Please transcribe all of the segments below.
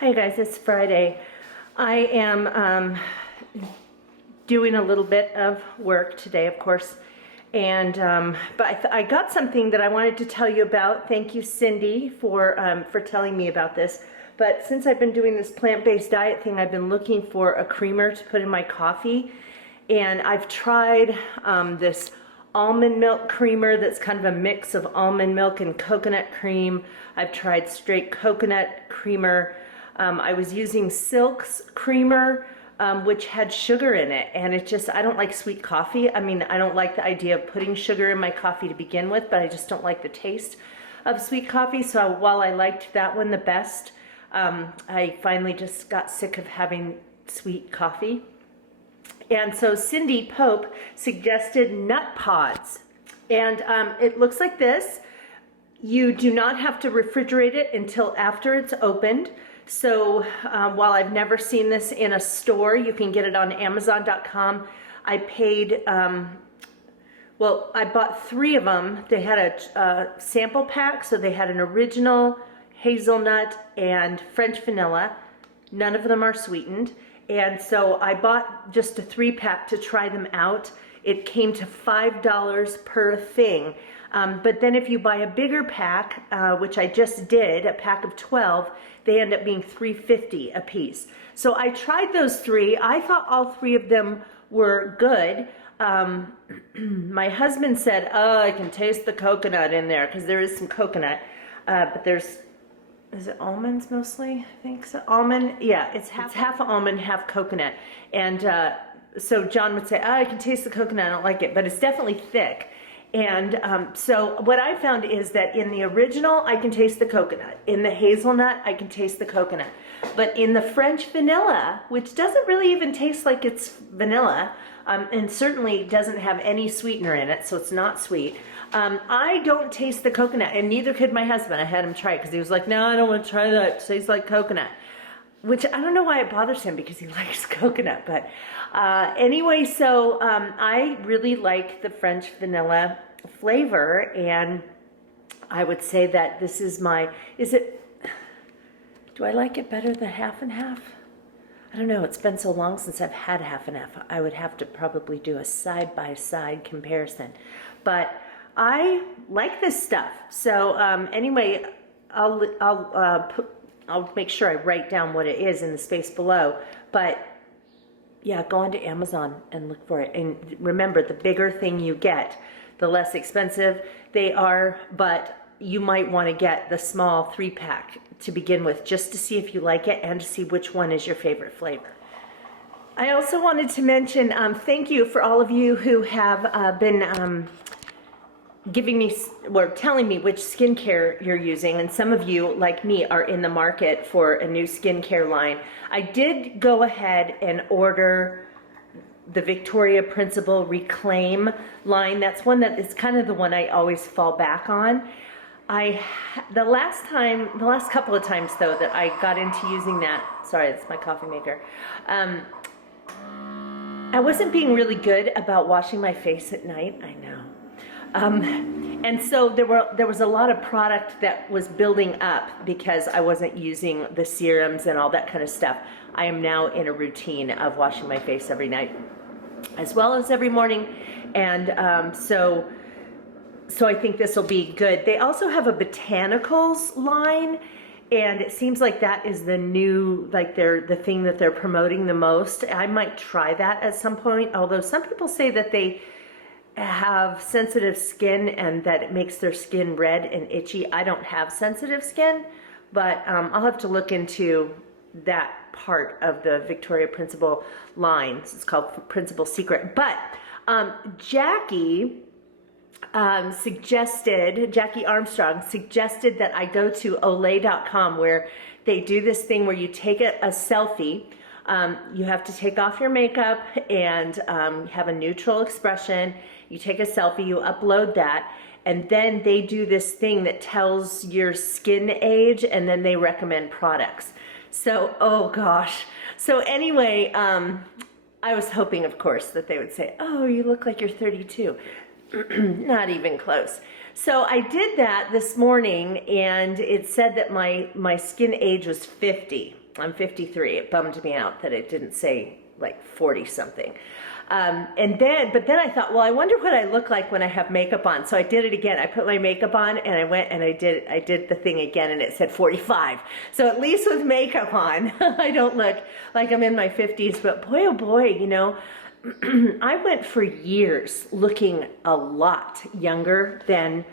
Hi guys, it's Friday. I am doing a little bit of work today, of course, and but I got something that I wanted to tell you about. Thank you, Cindy, for telling me about this. But since I've been doing this plant-based diet thing, I've been looking for a creamer to put in my coffee, and I've tried this almond milk creamer that's kind of a mix of almond milk and coconut cream. I've tried straight coconut creamer. I was using Silk's creamer, which had sugar in it, and it just, I don't like sweet coffee. I mean, I don't like the idea of putting sugar in my coffee to begin with, but I just don't like the taste of sweet coffee. So while I liked that one the best, I finally just got sick of having sweet coffee. And so Cindy Pope suggested nut pods, and it looks like this. You do not have to refrigerate it until after it's opened. So while I've never seen this in a store, you can get it on Amazon.com. I paid, well, I bought 3 of them. They had a sample pack, so they had an original, hazelnut, and French vanilla. None of them are sweetened. And so I bought just a 3-pack to try them out. It came to $5 per thing. But then if you buy a bigger pack, which I just did, a pack of 12, they end up being $3.50 a piece. So I tried those 3. I thought all 3 of them were good. My husband said, oh, I can taste the coconut in there, because there is some coconut. But there's, is it almonds mostly? I think so. Almond, yeah, it's half almond, half coconut. And so John would say, oh, I can taste the coconut, I don't like it, but it's definitely thick. And so what I found is that in the original, I can taste the coconut. In the hazelnut, I can taste the coconut. But in the French vanilla, which doesn't really even taste like it's vanilla, and certainly doesn't have any sweetener in it, so it's not sweet, I don't taste the coconut, and neither could my husband. I had him try it because he was like, no, I don't want to try that. It tastes like coconut. Which I don't know why it bothers him, because he likes coconut. But anyway, so I really like the French vanilla flavor, and I would say that this is my, do I like it better than half and half? I don't know, it's been so long since I've had half and half. I would have to probably do a side-by-side comparison. But I like this stuff. So anyway, I'll make sure I write down what it is in the space below. But yeah, go onto Amazon and look for it. And remember, the bigger thing you get, the less expensive they are, but you might want to get the small 3-pack to begin with, just to see if you like it and to see which one is your favorite flavor. I also wanted to mention, thank you for all of you who have been giving me, or telling me which skincare you're using, and some of you, like me, are in the market for a new skincare line. I did go ahead and order the Victoria Principal Reclaim line. That's one that is kind of the one I always fall back on. The last couple of times though that I got into using that, sorry, it's my coffee maker, I wasn't being really good about washing my face at night, I know. And so there was a lot of product that was building up because I wasn't using the serums and all that kind of stuff. I am now in a routine of washing my face every night, as well as every morning, and so I think this will be good. They also have a botanicals line, and it seems like that is the new, like the thing that they're promoting the most. I might try that at some point, although some people say that they have sensitive skin and that it makes their skin red and itchy. I don't have sensitive skin, but I'll have to look into that part of the Victoria Principal line. It's called Principal Secret. But Jackie Armstrong suggested that I go to Olay.com, where they do this thing where you take a selfie. You have to take off your makeup and have a neutral expression. You take a selfie, you upload that, and then they do this thing that tells your skin age, and then they recommend products. So, oh gosh. So anyway, I was hoping, of course, that they would say, oh, you look like you're 32. Not even close. So I did that this morning, and it said that my skin age was 50. I'm 53. It bummed me out that it didn't say like 40 something. But then I thought, well, I wonder what I look like when I have makeup on. So I did it again. I put my makeup on and I went and I did the thing again, and it said 45. So at least with makeup on, I don't look like I'm in my 50s, but boy, oh boy, you know, I went for years looking a lot younger than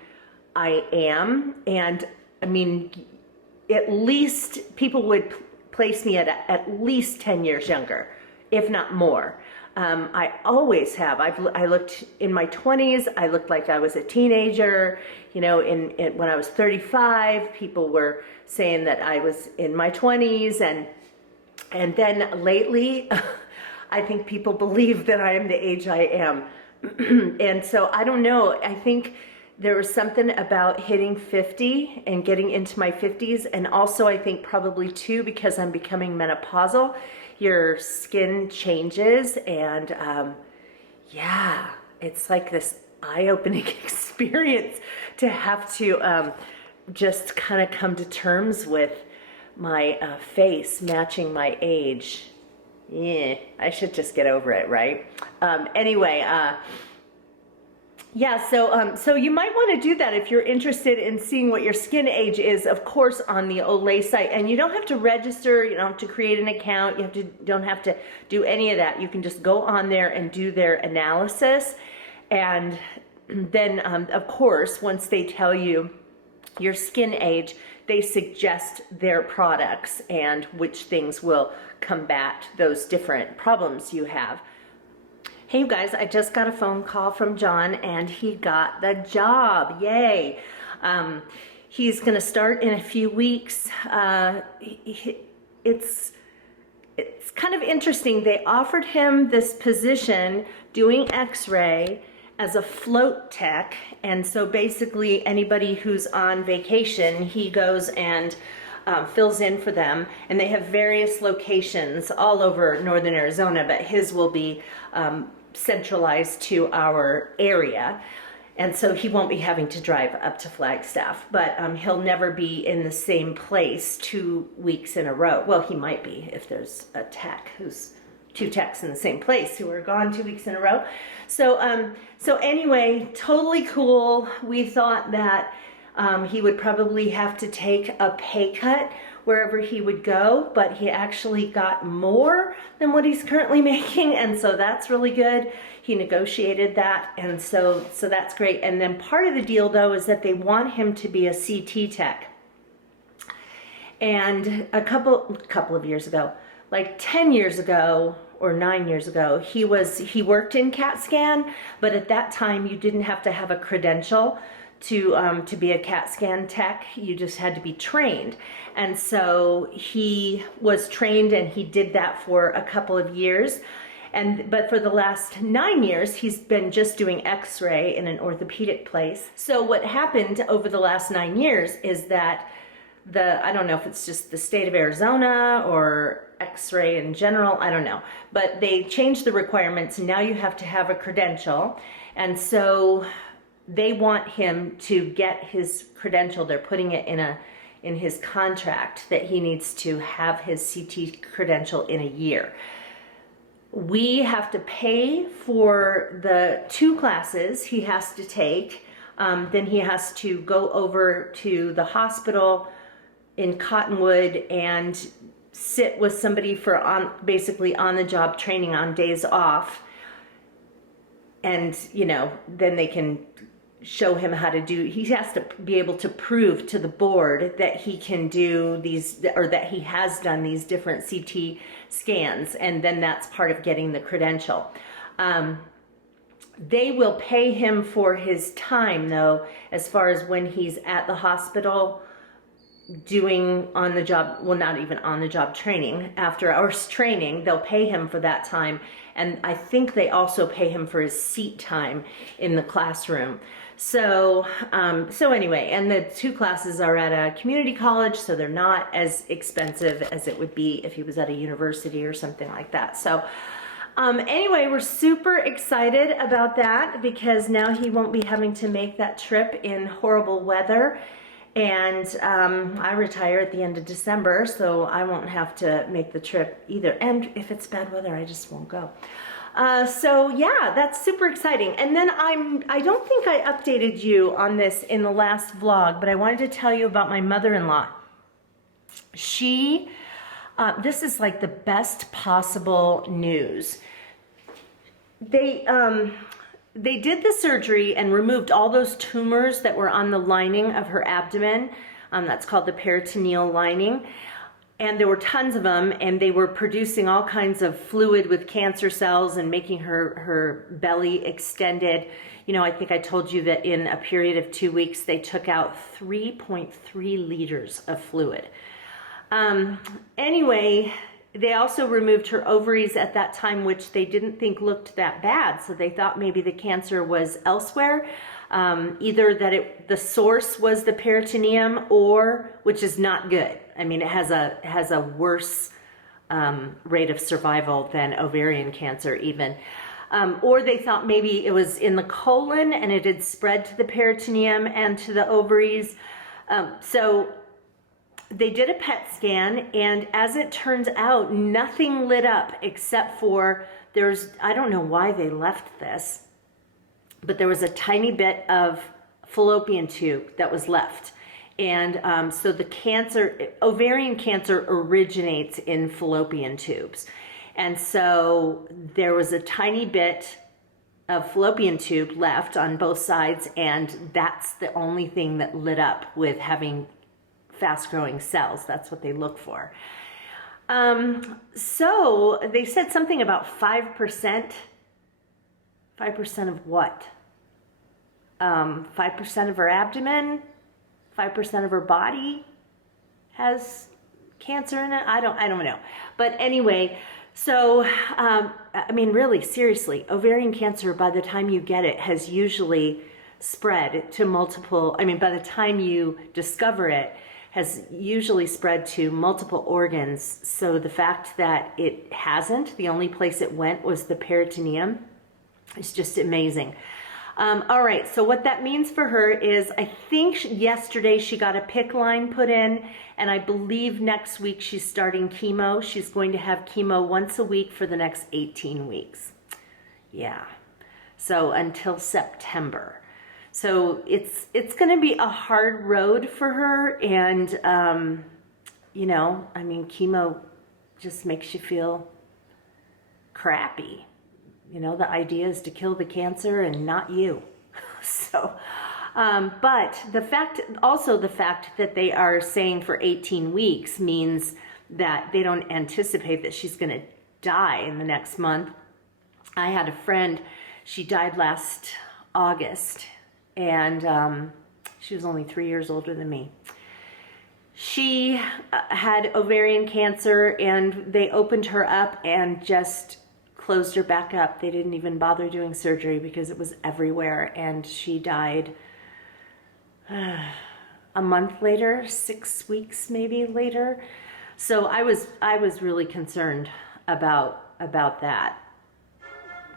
I am. And I mean, at least people would place me at least 10 years younger, if not more. I always have. I looked in my 20s. I looked like I was a teenager. You know, when I was 35, people were saying that I was in my 20s, and then lately, I think people believe that I am the age I am, and so I don't know. I think there was something about hitting 50 and getting into my 50s, and also I think probably too because I'm becoming menopausal. Your skin changes, and yeah, it's like this eye-opening experience to have to just kind of come to terms with my face matching my age. Yeah, I should just get over it, right? Anyway, yeah, so you might want to do that if you're interested in seeing what your skin age is, of course, on the Olay site. And you don't have to register, you don't have to create an account, don't have to do any of that. You can just go on there and do their analysis. And then, of course, once they tell you your skin age, they suggest their products and which things will combat those different problems you have. Hey you guys, I just got a phone call from John and he got the job. Yay. He's going to start in a few weeks. It's kind of interesting. They offered him this position doing x-ray as a float tech. And so basically anybody who's on vacation, he goes and fills in for them, and they have various locations all over northern Arizona, but his will be centralized to our area, and so he won't be having to drive up to Flagstaff, but he'll never be in the same place 2 weeks in a row. Well, he might be if there's a tech who's two techs in the same place who are gone 2 weeks in a row. So so anyway, totally cool. We thought that he would probably have to take a pay cut wherever he would go, but he actually got more than what he's currently making, and so that's really good. He negotiated that, and so that's great. And then part of the deal, though, is that they want him to be a CT tech. And a couple of years ago, like 10 years ago or 9 years ago, he worked in CAT scan, but at that time you didn't have to have a credential to be a CAT scan tech. You just had to be trained. And so he was trained, and he did that for a couple of years. But for the last 9 years, he's been just doing x-ray in an orthopedic place. So what happened over the last 9 years is that I don't know if it's just the state of Arizona or x-ray in general, I don't know, but they changed the requirements. Now you have to have a credential. And so they want him to get his credential. They're putting it in his contract that he needs to have his CT credential in a year. We have to pay for the 2 classes he has to take. Then he has to go over to the hospital in Cottonwood and sit with somebody for basically on-the-job training on days off. And, you know, then they can show him how to do, he has to be able to prove to the board that he can do these, or that he has done these different CT scans, and then that's part of getting the credential. They will pay him for his time, though, as far as when he's at the hospital doing on-the-job, well, not even on-the-job training, after hours training, they'll pay him for that time. And I think they also pay him for his seat time in the classroom. So anyway, and the 2 classes are at a community college, so they're not as expensive as it would be if he was at a university or something like that. So anyway, we're super excited about that because now he won't be having to make that trip in horrible weather. And I retire at the end of December, so I won't have to make the trip either. And if it's bad weather, I just won't go. So yeah, that's super exciting. And then I don't think I updated you on this in the last vlog, but I wanted to tell you about my mother-in-law. This is like the best possible news. They did the surgery and removed all those tumors that were on the lining of her abdomen. That's called the peritoneal lining. And there were tons of them, and they were producing all kinds of fluid with cancer cells and making her belly extended. You know, I think I told you that in a period of 2 weeks, they took out 3.3 liters of fluid. Anyway, they also removed her ovaries at that time, which they didn't think looked that bad. So they thought maybe the cancer was elsewhere, either that the source was the peritoneum, or, which is not good. I mean, it has a worse rate of survival than ovarian cancer even. Or they thought maybe it was in the colon and it had spread to the peritoneum and to the ovaries. So they did a PET scan, and as it turns out, nothing lit up except for I don't know why they left this, but there was a tiny bit of fallopian tube that was left. And so ovarian cancer originates in fallopian tubes. And so there was a tiny bit of fallopian tube left on both sides, and that's the only thing that lit up with having fast-growing cells. That's what they look for. So they said something about 5%. 5% of what? 5% of her abdomen, 5% of her body has cancer in it. I don't know. But anyway, so I mean, really, seriously, ovarian cancer, by the time you get it, has usually spread to multiple. I mean, by the time you discover it, has usually spread to multiple organs. So the fact that it hasn't, the only place it went was the peritoneum, is just amazing. All right, so what that means for her is, I think yesterday she got a PICC line put in, and I believe next week she's starting chemo. She's going to have chemo once a week for the next 18 weeks. Yeah, so until September. So it's going to be a hard road for her, and you know, I mean, chemo just makes you feel crappy. You know, the idea is to kill the cancer and not you. So, but the fact that they are saying for 18 weeks means that they don't anticipate that she's going to die in the next month. I had a friend, she died last August, and she was only 3 years older than me. She had ovarian cancer, and they opened her up and just closed her back up. They didn't even bother doing surgery because it was everywhere, and she died a month later, 6 weeks maybe later. So I was really concerned about that.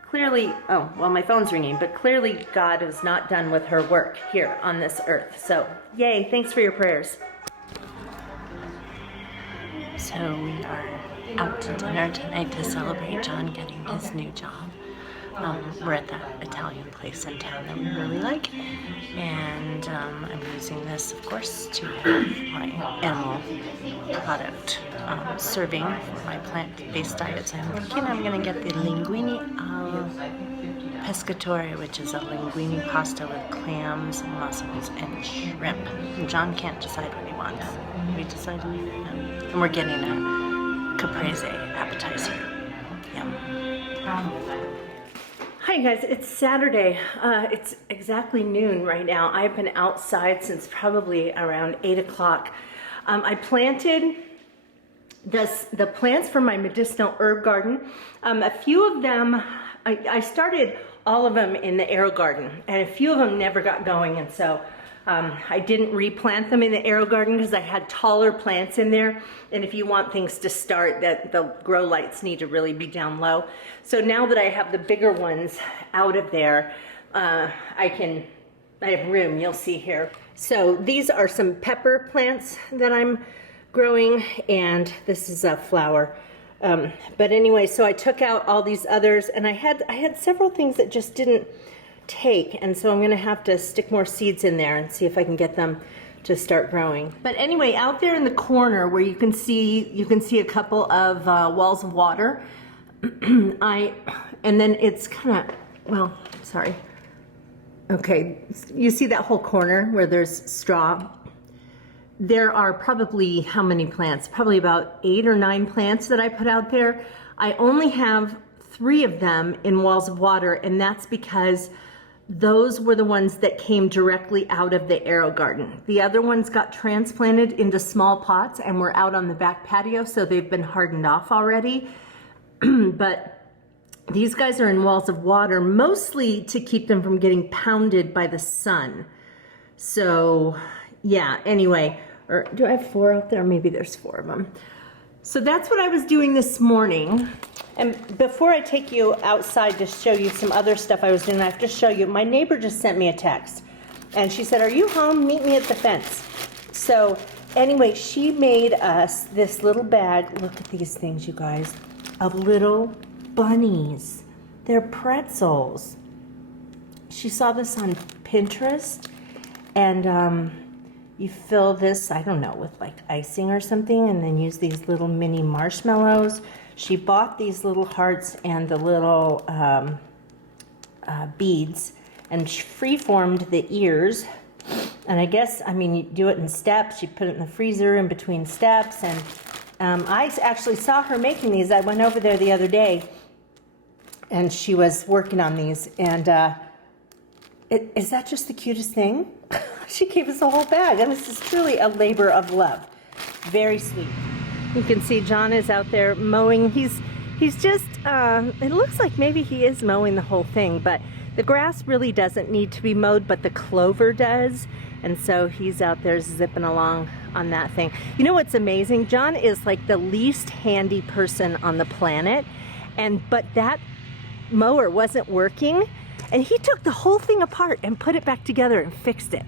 Clearly, oh, well, my phone's ringing, but clearly God is not done with her work here on this earth. So yay, thanks for your prayers. So we are out to dinner tonight to celebrate John getting his new job. We're at that Italian place in town that we really like, and I'm using this, of course, to have my animal product serving for my plant-based diets. I'm thinking I'm going to get the linguine al pescatore, which is a linguine pasta with clams, mussels, and shrimp. And John can't decide what he wants. We decided, and we're getting a caprese appetizer. Yum. Hi guys, it's Saturday. It's exactly noon right now. I've been outside since probably around 8 o'clock. I planted the plants for my medicinal herb garden. A few of them, I started all of them in the AeroGarden, and a few of them never got going, and so I didn't replant them in the AeroGarden because I had taller plants in there, and if you want things to start, that the grow lights need to really be down low. So now that I have the bigger ones out of there, I can I have room, you'll see here. So these are some pepper plants that I'm growing, and this is a flower. But anyway, so I took out all these others, and I had several things that just didn't take, and so I'm gonna have to stick more seeds in there and see if I can get them to start growing. But anyway, out there in the corner where you can see a couple of walls of water, and then it's kind of, well, sorry. Okay, you see that whole corner where there's straw? There are probably, how many plants? Probably about 8 or 9 plants that I put out there. I only have 3 of them in walls of water, and that's because those were the ones that came directly out of the AeroGarden. The other ones got transplanted into small pots and were out on the back patio, so they've been hardened off already. But these guys are in walls of water, mostly to keep them from getting pounded by the sun. So yeah, anyway, or do I have 4 out there? Maybe there's 4 of them. So that's what I was doing this morning. And before I take you outside to show you some other stuff I was doing, I have to show you, my neighbor just sent me a text. And she said, are you home? Meet me at the fence. So anyway, she made us this little bag. Look at these things, you guys, of little bunnies. They're pretzels. She saw this on Pinterest, and you fill this, I don't know, with like icing or something, and then use these little mini marshmallows. She bought these little hearts and the little beads, and she free-formed the ears. And I guess, I mean, you do it in steps. You put it in the freezer in between steps. And I actually saw her making these. I went over there the other day, and she was working on these. And is that just the cutest thing? She gave us a whole bag, and this is truly a labor of love. Very sweet. You can see John is out there mowing. He's just, it looks like maybe he is mowing the whole thing, but the grass really doesn't need to be mowed, but the clover does. And so he's out there zipping along on that thing. You know what's amazing? John is like the least handy person on the planet, but that mower wasn't working, and he took the whole thing apart and put it back together and fixed it.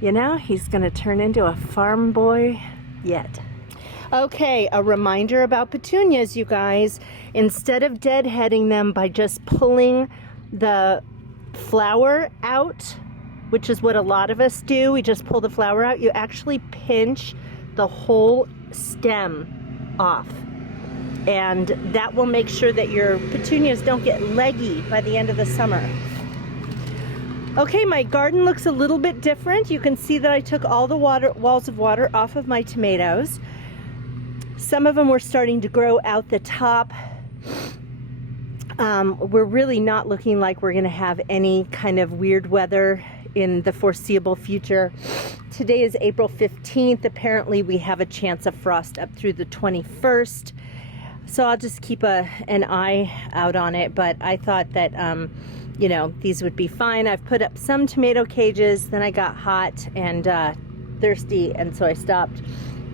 You know, he's gonna turn into a farm boy yet. Okay, a reminder about petunias, you guys. Instead of deadheading them by just pulling the flower out, which is what a lot of us do, we just pull the flower out, you actually pinch the whole stem off. And that will make sure that your petunias don't get leggy by the end of the summer. Okay, my garden looks a little bit different. You can see that I took all the walls of water off of my tomatoes. Some of them were starting to grow out the top. We're really not looking like we're gonna have any kind of weird weather in the foreseeable future. Today is April 15th. Apparently we have a chance of frost up through the 21st. So I'll just keep an eye out on it, but I thought that, you know, these would be fine. I've put up some tomato cages, then I got hot and thirsty, and so I stopped.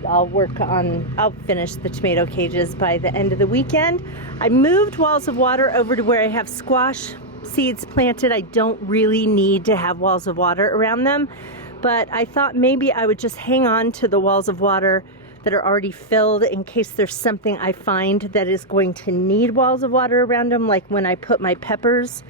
I'll finish the tomato cages by the end of the weekend. I moved walls of water over to where I have squash seeds planted. I don't really need to have walls of water around them, but I thought maybe I would just hang on to the walls of water that are already filled in case there's something I find that is going to need walls of water around them, like when I put my peppers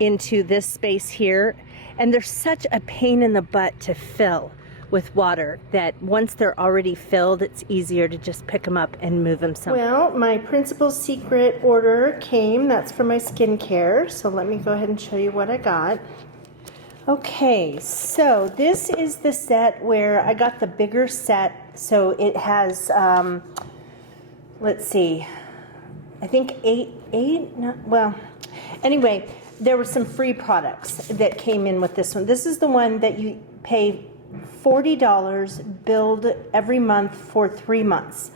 into this space here. And they're such a pain in the butt to fill with water that once they're already filled, it's easier to just pick them up and move them somewhere. Well, my Principal's Secret order came. That's for my skincare. So let me go ahead and show you what I got. Okay, so this is the set where I got the bigger set. So it has, let's see, I think anyway, there were some free products that came in with this one. This is the one that you pay $40, billed every month for 3 months.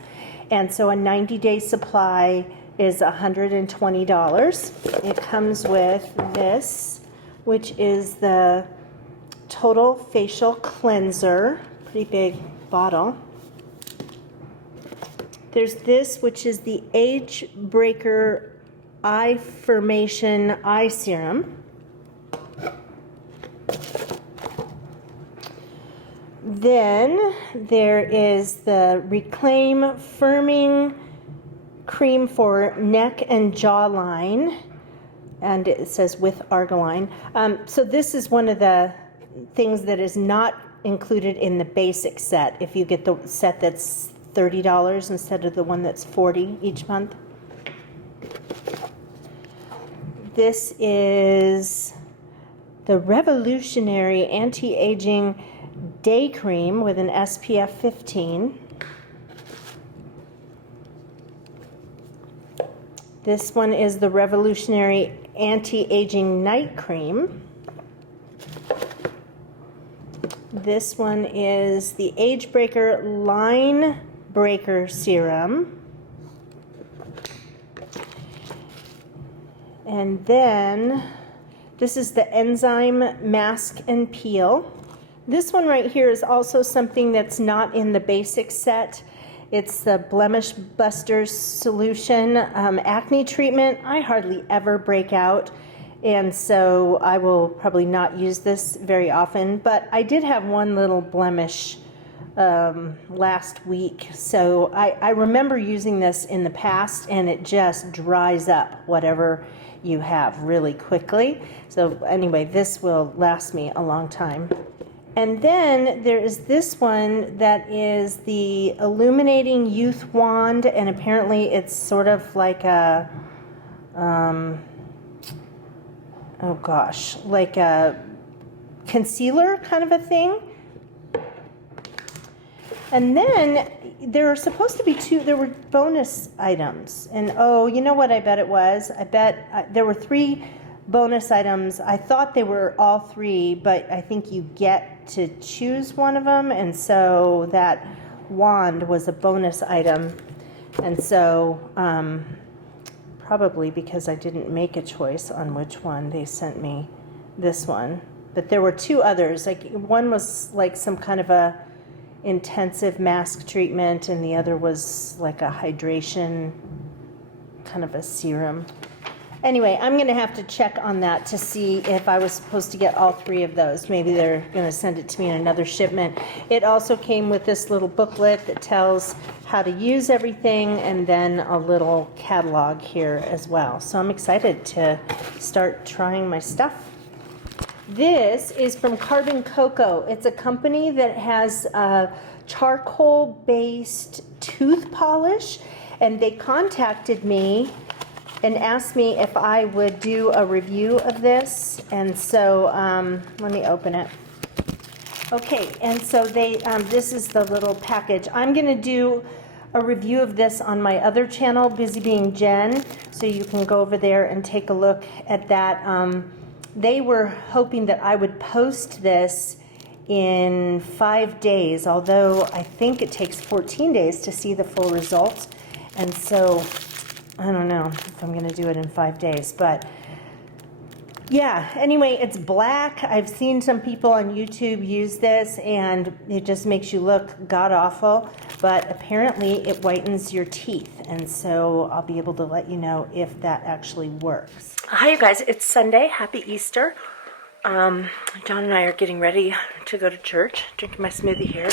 And so a 90-day supply is $120. It comes with this, which is the Total Facial Cleanser, pretty big bottle. There's this, which is the Age Breaker Eye Formation Eye Serum. Then there is the Reclaim Firming Cream for Neck and Jawline, and it says with Argiline. So this is one of the things that is not included in the basic set if you get the set that's $30 instead of the one that's $40 each month. This is the Revolutionary Anti-Aging Day Cream with an SPF 15. This one is the Revolutionary Anti-Aging Night Cream. This one is the Age Breaker Line Breaker Serum. And then this is the Enzyme Mask and Peel. This one right here is also something that's not in the basic set. It's the Blemish Busters Solution Acne Treatment. I hardly ever break out, and so I will probably not use this very often, but I did have one little blemish last week, so I remember using this in the past, and it just dries up whatever you have really quickly. So anyway, this will last me a long time. And then there is this one that is the Illuminating Youth Wand, and apparently it's sort of like a, like a concealer kind of a thing. And then there are supposed to be there were bonus items. And oh, you know what I bet it was? I bet there were 3 bonus items. I thought they were all 3, but I think you get to choose one of them, and so that wand was a bonus item. And so probably because I didn't make a choice on which one, they sent me this one. But there were 2 others. Like one was like some kind of a intensive mask treatment, and the other was like a hydration kind of a serum. Anyway, I'm going to have to check on that to see if I was supposed to get all 3 of those. Maybe they're going to send it to me in another shipment. It also came with this little booklet that tells how to use everything, and then a little catalog here as well. So I'm excited to start trying my stuff. This is from Carbon Cocoa. It's a company that has charcoal-based tooth polish, and they contacted me and asked me if I would do a review of this. And so let me open it. Okay, and so they this is the little package. I'm going to do a review of this on my other channel, Busy Being Jen, so you can go over there and take a look at that. They were hoping that I would post this in 5 days, although I think it takes 14 days to see the full results. And so I don't know if I'm going to do it in 5 days, but yeah, anyway, it's black. I've seen some people on YouTube use this, and it just makes you look god-awful, but apparently it whitens your teeth, and so I'll be able to let you know if that actually works. Hi, you guys. It's Sunday. Happy Easter. John and I are getting ready to go to church, drinking my smoothie here.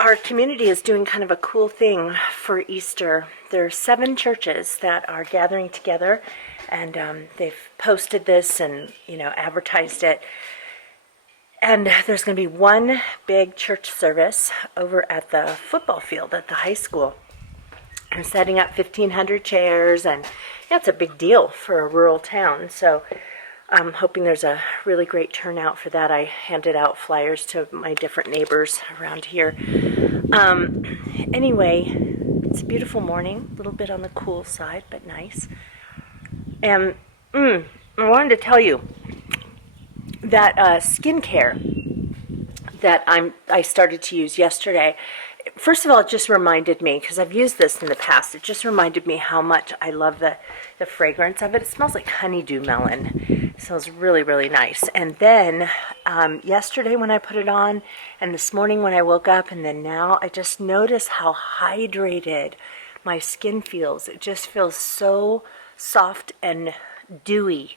Our community is doing kind of a cool thing for Easter. There are 7 churches that are gathering together, and they've posted this and, advertised it. And there's going to be one big church service over at the football field at the high school. They're setting up 1,500 chairs, and it's a big deal for a rural town. So I'm hoping there's a really great turnout for that. I handed out flyers to my different neighbors around here. Anyway, it's a beautiful morning, a little bit on the cool side, but nice. And I wanted to tell you that skincare that I started to use yesterday. First of all, it just reminded me, because I've used this in the past, it just reminded me how much I love the fragrance of it. It smells like honeydew melon. It smells really, really nice. And then yesterday when I put it on, and this morning when I woke up, and then now, I just noticed how hydrated my skin feels. It just feels so soft and dewy.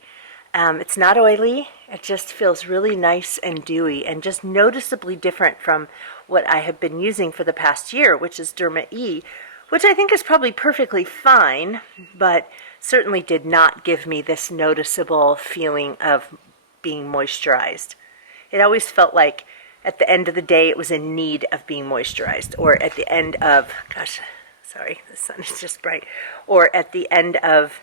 It's not oily. It just feels really nice and dewy and just noticeably different from what I have been using for the past year, which is Derma E, which I think is probably perfectly fine, but certainly did not give me this noticeable feeling of being moisturized. It always felt like at the end of the day it was in need of being moisturized, or at the end of, gosh, sorry, the sun is just bright, or at the end of,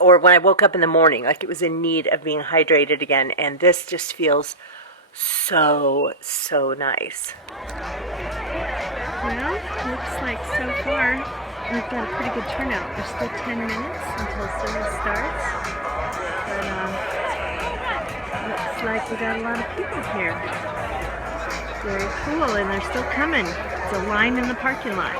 or when I woke up in the morning, like it was in need of being hydrated again, and this just feels so, so nice. Well, looks like so far we've got a pretty good turnout. There's still 10 minutes until service starts, but looks like we got a lot of people here. Very cool, and they're still coming. It's a line in the parking lot.